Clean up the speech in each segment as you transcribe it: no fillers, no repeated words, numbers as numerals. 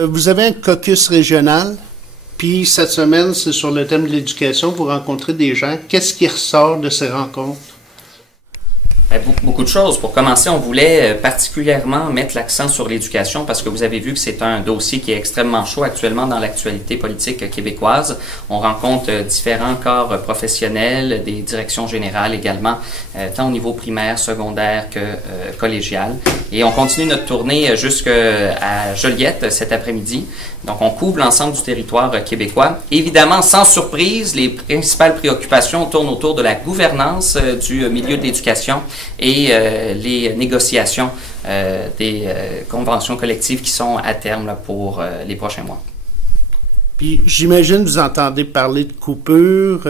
Vous avez un caucus régional, puis cette semaine, c'est sur le thème de l'éducation. Vous rencontrez des gens. Qu'est-ce qui ressort de ces rencontres? Beaucoup de choses. Pour commencer, on voulait particulièrement mettre l'accent sur l'éducation parce que vous avez vu que c'est un dossier qui est extrêmement chaud actuellement dans l'actualité politique québécoise. On rencontre différents corps professionnels, des directions générales également, tant au niveau primaire, secondaire que collégial. Et on continue notre tournée jusqu'à Joliette cet après-midi. Donc, on couvre l'ensemble du territoire québécois. Évidemment, sans surprise, les principales préoccupations tournent autour de la gouvernance du milieu de l'éducation et les négociations des conventions collectives qui sont à terme là, pour les prochains mois. Puis j'imagine vous entendez parler de coupures.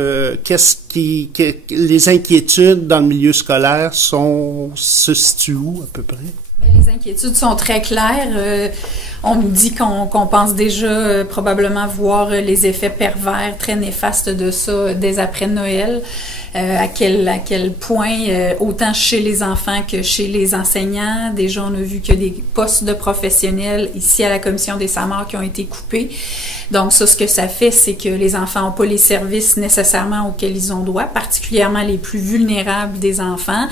Les inquiétudes dans le milieu scolaire se situent où à peu près? Les inquiétudes sont très claires. On nous dit qu'on pense déjà probablement voir les effets pervers très néfastes de ça dès après Noël. À quel point, autant chez les enfants que chez les enseignants, déjà on a vu que des postes de professionnels ici à la Commission des SAMAR qui ont été coupés. Donc ça, ce que ça fait, c'est que les enfants n'ont pas les services nécessairement auxquels ils ont droit, particulièrement les plus vulnérables des enfants.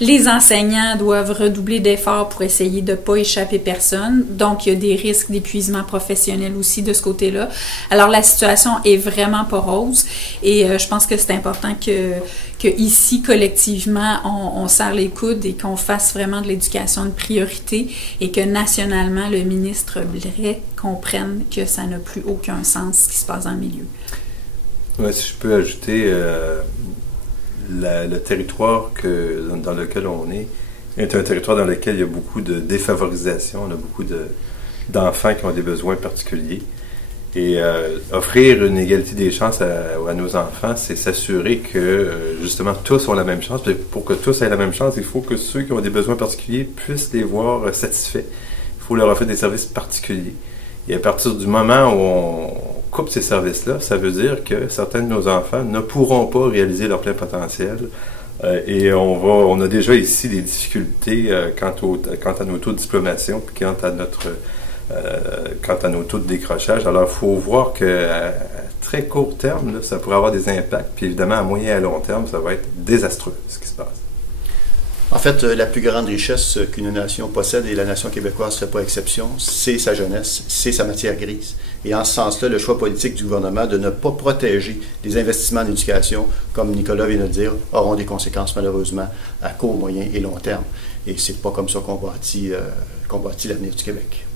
Les enseignants doivent redoubler d'efforts pour essayer de ne pas échapper personne. Donc il y a des risques d'épuisement professionnel aussi de ce côté-là. Alors la situation est vraiment pas rose et je pense que c'est important que ici, collectivement, on serre les coudes et qu'on fasse vraiment de l'éducation une priorité et que nationalement, le ministre Blais comprenne que ça n'a plus aucun sens ce qui se passe dans le milieu. Ouais, si je peux ajouter, le territoire dans lequel on est un territoire dans lequel il y a beaucoup de défavorisation, on a beaucoup d'enfants qui ont des besoins particuliers. Et offrir une égalité des chances à nos enfants, c'est s'assurer que, justement, tous ont la même chance. Puis pour que tous aient la même chance, il faut que ceux qui ont des besoins particuliers puissent les voir satisfaits. Il faut leur offrir des services particuliers. Et à partir du moment où on coupe ces services-là, ça veut dire que certains de nos enfants ne pourront pas réaliser leur plein potentiel. Et on a déjà ici des difficultés quant à nos taux de diplomation, puis quant à nos taux de décrochage. Alors, il faut voir qu'à très court terme, là, ça pourrait avoir des impacts. Puis évidemment, à moyen et à long terme, ça va être désastreux, ce qui se passe. En fait, la plus grande richesse qu'une nation possède, et la nation québécoise ne fait pas exception, c'est sa jeunesse, c'est sa matière grise. Et en ce sens-là, le choix politique du gouvernement de ne pas protéger les investissements en éducation, comme Nicolas vient de dire, auront des conséquences malheureusement à court, moyen et long terme. Et c'est pas comme ça qu'on bâtit l'avenir du Québec.